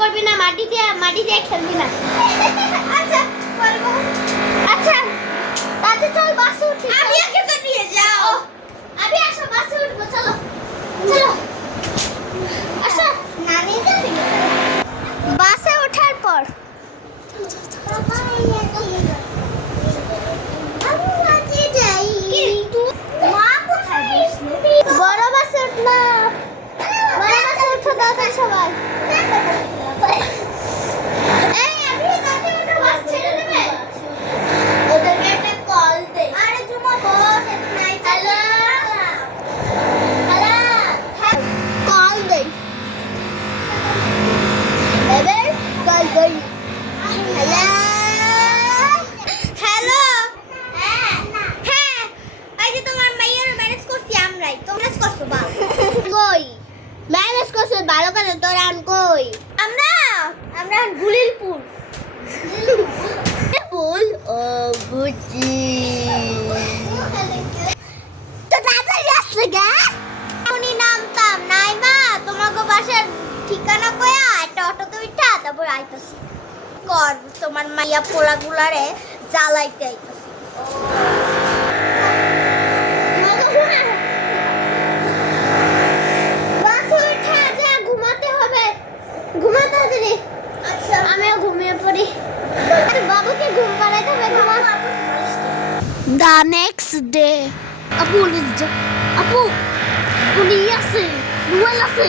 করবি না, মাটি দিয়ে খেলবি না। আচ্ছা বলবো। আচ্ছা তাতে চল বাসে উঠি। আমি আগে তো নিয়ে যাও। আমি আসো বাসে উঠবো, চলো চলো আসো। নানি যাবে বাসে ওঠার পর বড় বাসে উঠলাম। বড় বাসে উঠো দাদা সবাই। এই আমি তাতে ওটা বাস ছেড়ে দেবে। ওদেরকে একটা কল দে। আরে জুমা বস নাই। হ্যালো হ্যালো কল দে। এবার কল কই। Hello hello. হ্যাঁ হ্যাঁ এই যে তোমার মাইয়ার ম্যানেজ করছি আমরাই। তোমরা করছো বাল কই ম্যানেজ করছো ভালো করে তোরা আন কই। আমরা গুলিলপুর পুল ও বুঝি তো দাদা আসছে গা। উনি নামতাম নাই মা তোমাকে বাসার ঠিকানা কয়া একটা অটোতে উঠা তারপর আইতাছি কর তোমার মাইয়া পোলাগুলারে জ্বালাইতে আইতাছি। ঘুমাতে হবে। আচ্ছা আমিও ঘুমিয়ে পড়ি। বাবুকে ঘুম পাড়াতে হবে। The next day, আপু পুলিশ আছে, রুয়েল আছে।